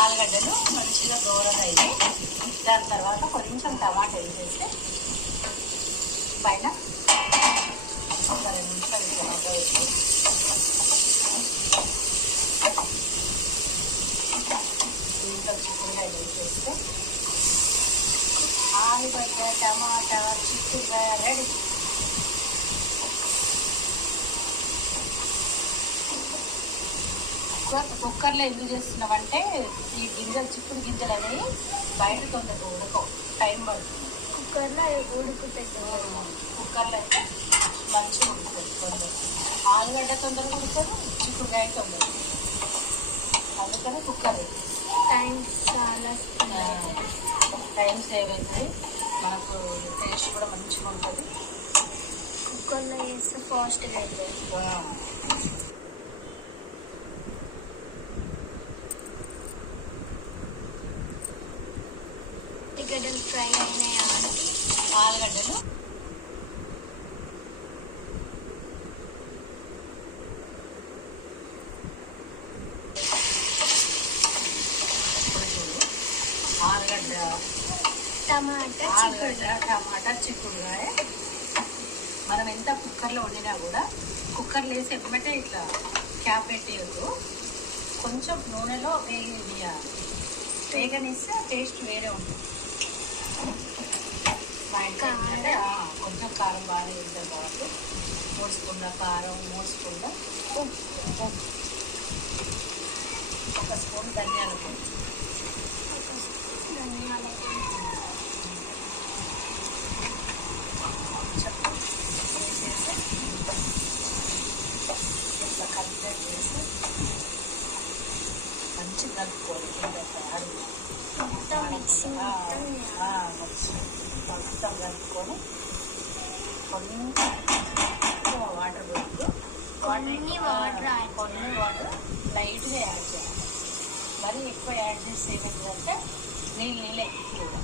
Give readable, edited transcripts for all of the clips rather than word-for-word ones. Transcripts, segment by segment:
ఆలుగడ్డలు మంచిగా దూరగా అయ్యి దాని తర్వాత కొంచెం టమాటా వేసేస్తే పైన ఒక 2 నిమిషాలు టమాటా వేసి దీంట్లో చిక్కుడుకాయ వేసేస్తే ఆలుగడ్డ టమాటా చిక్కుడుకాయ రెడీ. కుక్కర్లో ఎందుకు చేస్తున్నామంటే ఈ గింజలు చిక్కుడు గింజలు అనేవి బయట తొందరగా ఉడకవు, టైం పడుతుంది. కుక్కర్లో ఉడుకుతుంది. కుక్కర్లో అయితే మంచిగా ఉడుకుతుంది తొందరగా. ఆలుగడ్డ తొందరగా ఉడుకుతుంది, చిక్కుడుకాయ తొందరగా. అందుకని కుక్కర్ టైం చాలా టైం సేవ్ అవుతుంది, మనకు టేస్ట్ కూడా మంచిగా ఉంటుంది. కుక్కర్లో వేస్తే ఫాస్ట్గా అవుతుంది. ఉల్లిగడ్డలు ఫ్రై అయినాయా? ఆలుగడ్డలు ఆలుగడ్డ టమాటా చిక్కుడుకాయ మనం ఎంత కుక్కర్లో వండినా కూడా కుక్కర్లో వేసి ఎమ్మటే ఇట్లా క్యాప్ పెట్టేయద్దు, కొంచెం నూనెలో వేగనియాలి. వేగనిస్తే టేస్ట్ వేరే ఉంటుంది. మా ఇంట్లో కొంచెం కారం బాగానే వేద్దాం కాబట్టి 3 స్పూన్ల కారం, 3 స్పూన్ల ఉప్పు, 1 స్పూన్ ధనియాల పొడి, వేసేసి ఇట్లా కంప్లీట్ చేసి మంచిగా కలుపుకోవాలి. మొత్తం కలుపుకొని కొంచెం వాటర్ పోయద్దు, కొన్ని వాటర్ లైట్గా యాడ్ చేయాలి. మరి ఎక్కువ యాడ్ చేస్తే ఏమైందంటే నీళ్ళే కూడా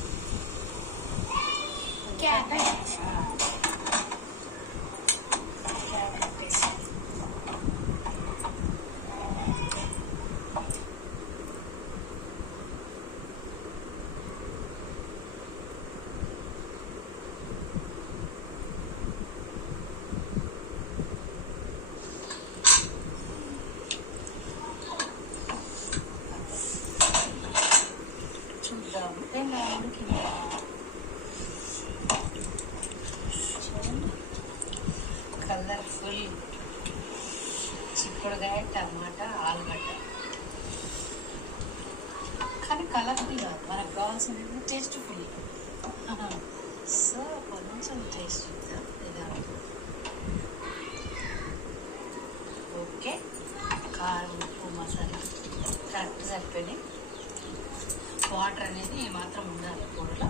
చూద్దాం ఎలా ఉడికిందా. కలర్ఫుల్ చిక్కుడుకాయ టమాటా ఆలుగడ్డ, కానీ కలర్ఫుల్ కాదు, మనకు కావాల్సిన టేస్ట్ఫుల్. సో కొంచెం టేస్ట్ చూద్దాం ఇలా. ఓకే, కారం ఉప్పు మసాలా కరెక్ట్ సరిపోయి, వాటర్ అనేది మాత్రం ఉండాలి కూరలో,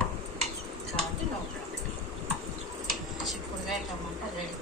కాబట్టి నో ప్రాబ్లం. చిక్కుడుకాయ టమాటా రెడీ.